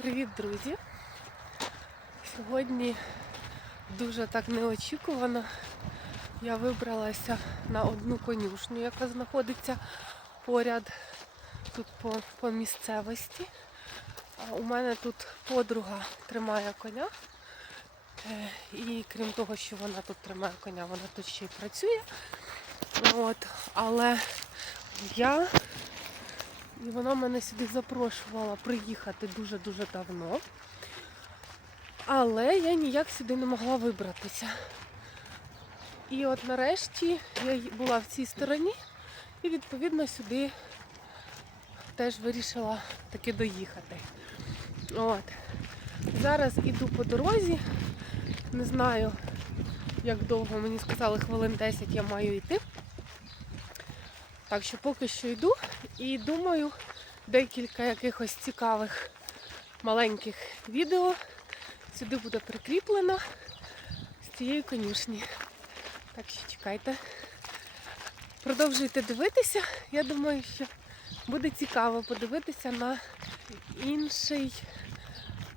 Привіт, друзі! Сьогодні дуже так неочікувано я вибралася на одну конюшню, яка знаходиться поряд тут по, по місцевості. А у мене тут подруга тримає коня. Е, І крім того, що вона тут тримає коня, вона тут ще й працює. От, але я і вона мене сюди запрошувала приїхати дуже-дуже давно. Але я ніяк сюди не могла вибратися. І от нарешті я була в цій стороні і відповідно сюди теж вирішила таки доїхати. От. Зараз іду по дорозі. Не знаю, як довго мені сказали, хвилин 10 я маю йти. Так що поки що йду і думаю, декілька якихось цікавих маленьких відео сюди буде прикріплено з цієї конюшні. Так що чекайте. Продовжуйте дивитися. Я думаю, що буде цікаво подивитися на інший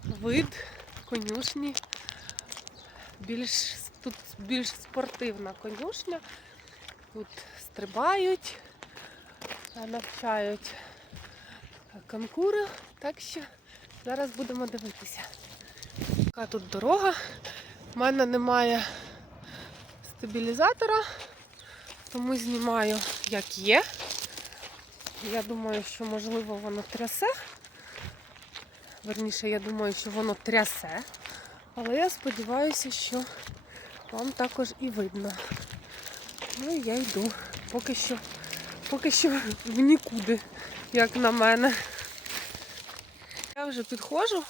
вид конюшні. Більш, тут більш спортивна конюшня. Тут стрибають, навчають конкури. Так що зараз будемо дивитися. Така тут дорога. У мене немає стабілізатора, тому знімаю як є. Я думаю, що можливо воно трясе. Верніше, я думаю, що воно трясе. Але я сподіваюся, що вам також і видно. Ну і я йду. Поки що, поки що в нікуди, як на мене. Я вже підходжу.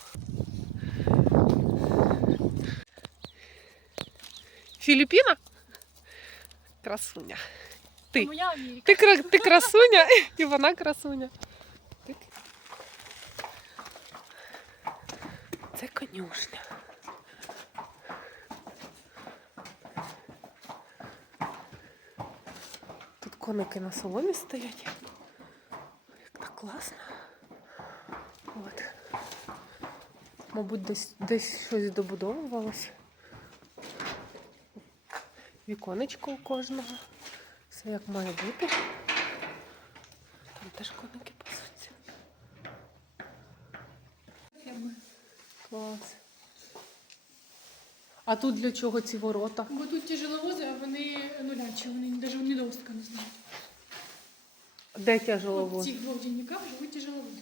Філіппіна? Красуня. Ти. Ти, ти красуня і вона красуня. Це конюшня. Тут коники на соломі стоять. Як так класно. От. Мабуть, десь, десь щось добудовувалось. Віконечко у кожного. Все як має бути. Там теж коники пасуться. Клас. А тут для чого ці ворота? Бо тут тяжеловози, а вони нулячі, вони навіть вони достка не знають. Де В тяжеловоз? цих двох дільниках живуть тяжеловози.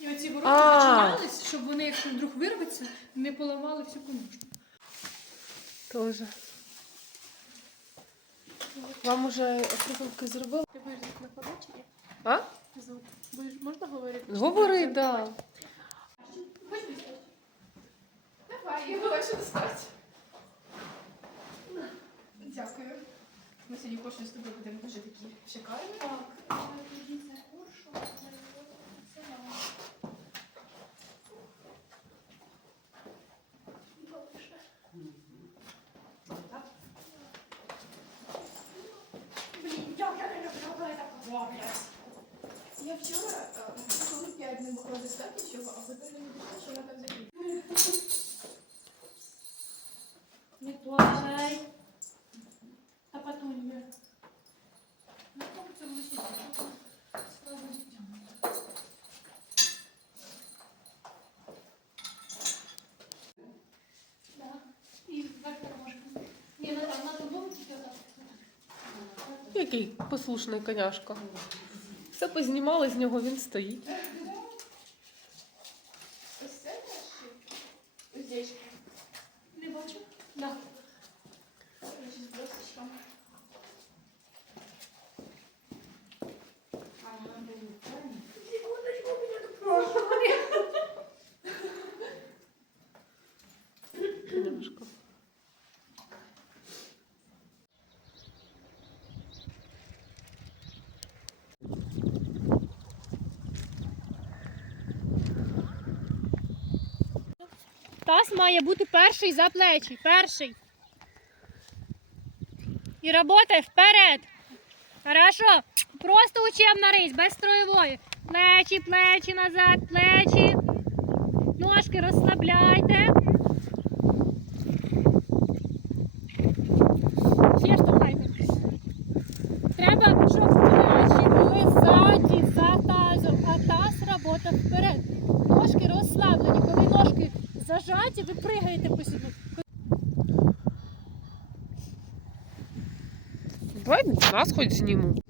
І оці ворота А. щоб вони, якщо вдруг вирветься, не поламали всю конюшню. Тоже. Вам уже приколки зробили? Ти будеш на побачення? А? Звук. Будеш, можна говорити? Говори, так. Да. Давай, я легше достати. Ми сьогодні кошти з тобою будемо дуже такі шикарні. Так. Блін, як я не люблю, так роблять. Я вчора е, коли п'ять не могла достати чого, а потім не думала, що вона там закінчила. Не плачай. Та потім. Ну, там це висить. Сразу дитя. Да. І вверх ножка. Ні, на там, на тому тільки отак. Який послушний коняшка. Все познімали з нього, він стоїть. Ось це наші уздечки. Не бачу? Да. Таз має бути перший за плечі. Перший. І работай вперед. Хорошо. Просто учебна рись, без строєвої. Плечі, плечі назад, плечі. Ножки розслабляйте. Ще штовхайте. Треба, щоб плечі були ззаді, за тазом, а таз робота вперед. Ножки розслаблені. Коли ножки зажаті, ви пригаєте по сюди. Давай нас хоч зніму.